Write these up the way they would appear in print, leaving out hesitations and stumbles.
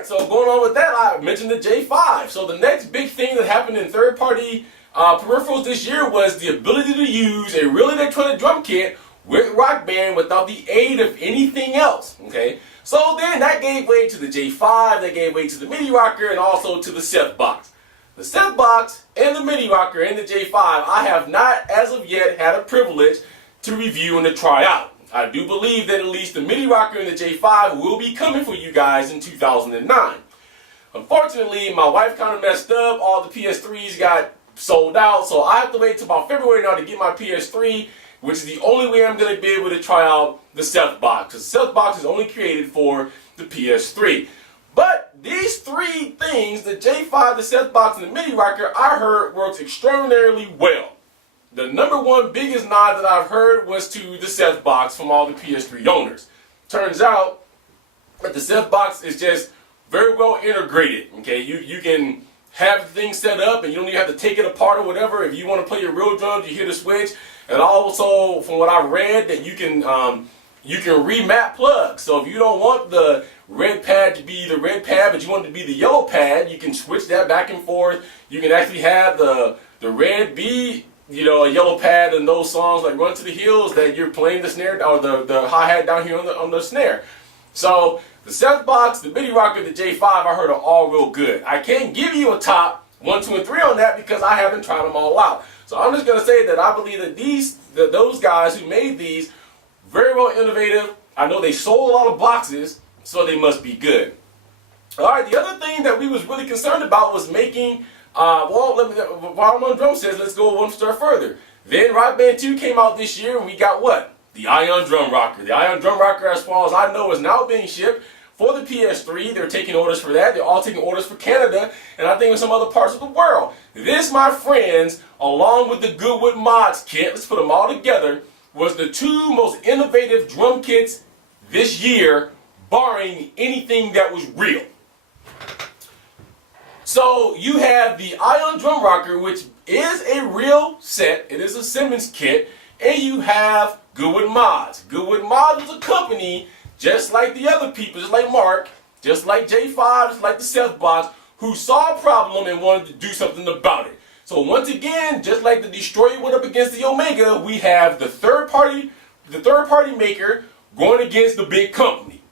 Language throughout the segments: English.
Alright, so going on with that, I mentioned the J5. So the next big thing that happened in third-party peripherals this year was the ability to use a real electronic drum kit with Rock Band without the aid of anything else. Okay, so then that gave way to the J5, that gave way to the Midi Rocker, and also to the Seth Box. The Seth Box and the Midi Rocker and the J5, I have not, as of yet, had a privilege to review and to try out. I do believe that at least the Midi Rocker and the J5 will be coming for you guys in 2009. Unfortunately, my wife kind of messed up. All the PS3s got sold out, so I have to wait till about February now to get my PS3, which is the only way I'm going to be able to try out the Seth Box. Because the Seth Box is only created for the PS3. But these three things, the J5, the Seth Box, and the Midi Rocker, I heard works extraordinarily well. The number one biggest nod that I've heard was to the Seth Box from all the PS3 owners. Turns out that the Seth Box is just very well integrated. Okay, you can have the thing set up and you don't even have to take it apart or whatever. If you want to play your real drums, you hit a switch. And also, from what I've read, that you can remap plugs. So if you don't want the red pad to be the red pad, but you want it to be the yellow pad, you can switch that back and forth. You can actually have the red be, you know, a yellow pad in those songs like Run to the Hills that you're playing the snare or the hi-hat down here on the snare. So the Seth Box, the Midi Rocker, the J5, I heard are all real good. I can't give you a top 1, 2, and 3 on that because I haven't tried them all out. So I'm just going to say that I believe that those guys who made these, very well innovative. I know they sold a lot of boxes, so they must be good. Alright, the other thing that we was really concerned about was making, while I'm on drum sets, let's go one step further. Then Rock Band 2 came out this year, and we got what? The Ion Drum Rocker. The Ion Drum Rocker, as far as I know, is now being shipped for the PS3. They're taking orders for that. They're all taking orders for Canada, and I think in some other parts of the world. This, my friends, along with the GoodWood Mods kit, let's put them all together, was the two most innovative drum kits this year, barring anything that was real. So you have the Ion Drum Rocker, which is a real set. It is a Simmons kit. And you have GoodWood Mods. GoodWood Mods is a company just like the other people, just like Mark, just like J5, just like the Seth Box, who saw a problem and wanted to do something about it. So once again, just like the Destroyer went up against the Omega, we have the third party maker going against the big company.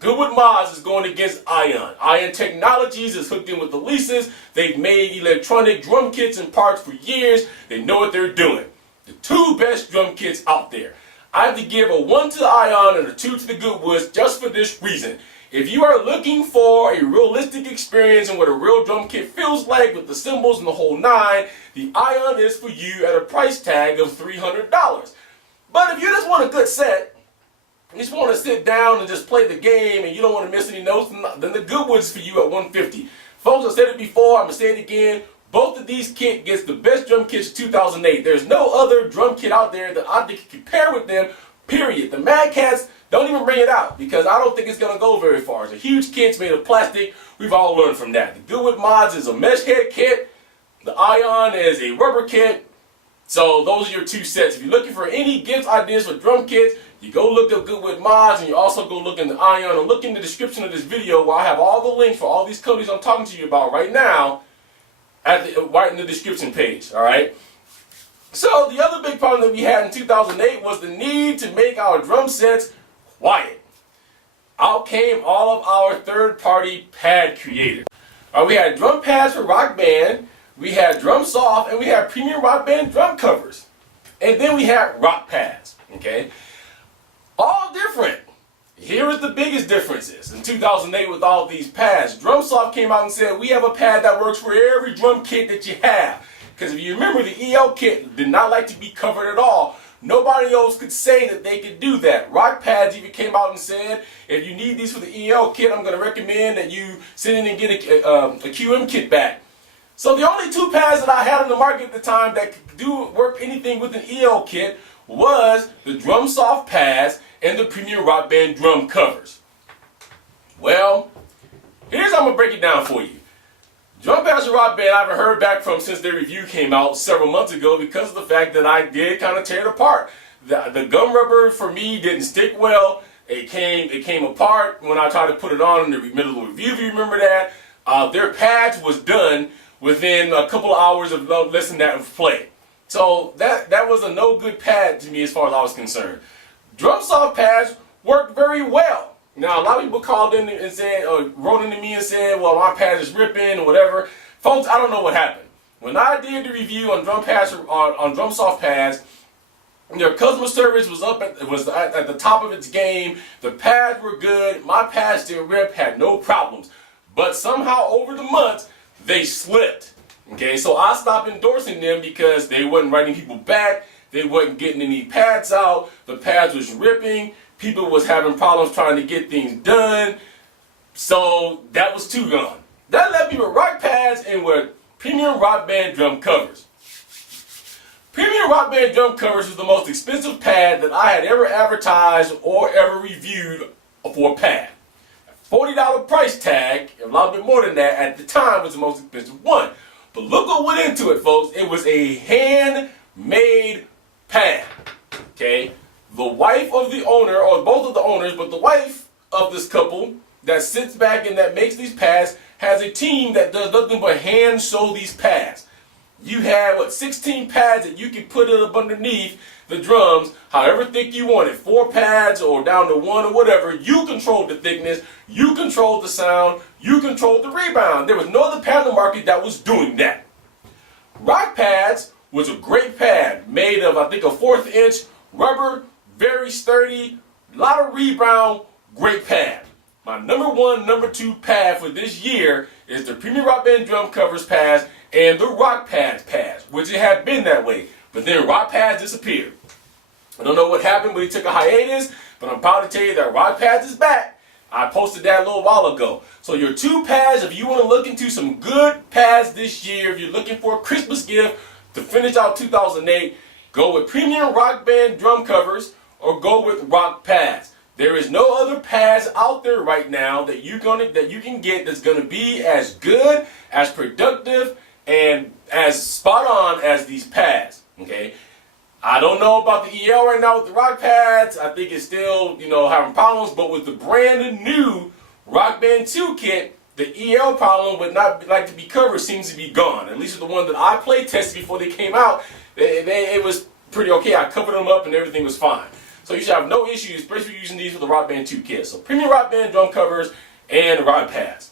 GoodWood Mods is going against Ion. Ion Technologies is hooked in with the leases. They've made electronic drum kits and parts for years. They know what they're doing. The two best drum kits out there. I have to give a 1 to the Ion and a 2 to the GoodWoods just for this reason. If you are looking for a realistic experience and what a real drum kit feels like with the cymbals and the whole nine, the Ion is for you at a price tag of $300. But if you just want a good set, you just want to sit down and just play the game and you don't want to miss any notes, then the GoodWoods for you at $150. Folks, I said it before, I'm going to say it again. Both of these kits gets the best drum kits of 2008. There's no other drum kit out there that I think can compare with them, period. The Mad Cats, don't even bring it out because I don't think it's going to go very far. It's a huge kit, it's made of plastic. We've all learned from that. The GoodWood Mods is a mesh head kit. The Ion is a rubber kit. So those are your two sets. If you're looking for any gift ideas for drum kits, you go look up GoodWood Mods and you also go look in the Ion or look in the description of this video where I have all the links for all these companies I'm talking to you about right now right in the description page. Alright? So the other big problem that we had in 2008 was the need to make our drum sets quiet. Out came all of our third-party pad creators. We had drum pads for Rock Band, we had Drum Soft, and we had premium Rock Band drum covers. And then we had RocPadz. Okay? All different. Here is the biggest differences. In 2008 with all these pads, Drum Soft came out and said, we have a pad that works for every drum kit that you have. Because if you remember, the EL kit did not like to be covered at all. Nobody else could say that they could do that. RocPadz even came out and said, if you need these for the EL kit, I'm going to recommend that you send in and get a QM kit back. So the only two pads that I had on the market at the time that could work anything with an EL kit was the Drum Soft pads and the premium Rock Band drum covers. Well, here's how I'm going to break it down for you. Drum pads for Rock Band I haven't heard back from since their review came out several months ago because of the fact that I did kind of tear it apart. The gum rubber for me didn't stick well. It came apart when I tried to put it on in the middle of the review, if you remember that. Their pads was done within a couple of hours of less than that of play. So that was a no good pad to me as far as I was concerned. Drum soft pads worked very well. Now, a lot of people called in and said, or wrote into me and said, well, my pad is ripping or whatever. Folks, I don't know what happened. When I did the review on drum pads, on drum soft pads, their customer service was at the top of its game. The pads were good. My pads didn't rip, had no problems. But somehow over the months, they slipped. Okay, so I stopped endorsing them because they wasn't writing people back. They wasn't getting any pads out. The pads was ripping. People was having problems trying to get things done. So that was too gone. That left me with RocPadz and with premium rock band drum covers. Premium rock band drum covers was the most expensive pad that I had ever advertised or ever reviewed for a pad. $40 price tag, a lot bit more than that, at the time was the most expensive one. But look what went into it, folks. It was a handmade pad. Okay? The wife of the owner, or both of the owners, but the wife of this couple that sits back and that makes these pads has a team that does nothing but hand sew these pads. You have, 16 pads that you can put it up underneath the drums, however thick you want it. 4 pads or down to 1 or whatever. You control the thickness. You control the sound. You control the rebound. There was no other pad on the market that was doing that. RocPadz was a great pad made of, I think, a 1/4 inch rubber, very sturdy, a lot of rebound, great pad. My number 1, number 2 pad for this year is the Premium Rock Band Drum Covers pads and the RocPadz pads, which it had been that way. But then RocPadz disappeared. I don't know what happened when he took a hiatus, but I'm proud to tell you that RocPadz is back. I posted that a little while ago. So your 2 pads, if you want to look into some good pads this year, if you're looking for a Christmas gift to finish out 2008, go with Premium Rock Band Drum Covers or go with RocPadz. There is no other pads out there right now that you can get that's gonna be as good, as productive, and as spot on as these pads. Okay, I don't know about the EL right now with the RocPadz. I think it's still having problems, but with the brand new Rock Band 2 kit, the EL problem would not like to be covered seems to be gone. At least with the one that I play tested before they came out, it was pretty okay. I covered them up and everything was fine. So you should have no issues, especially using these with the Rock Band 2 kit. So Premium Rock Band Drum Covers and RocPadz.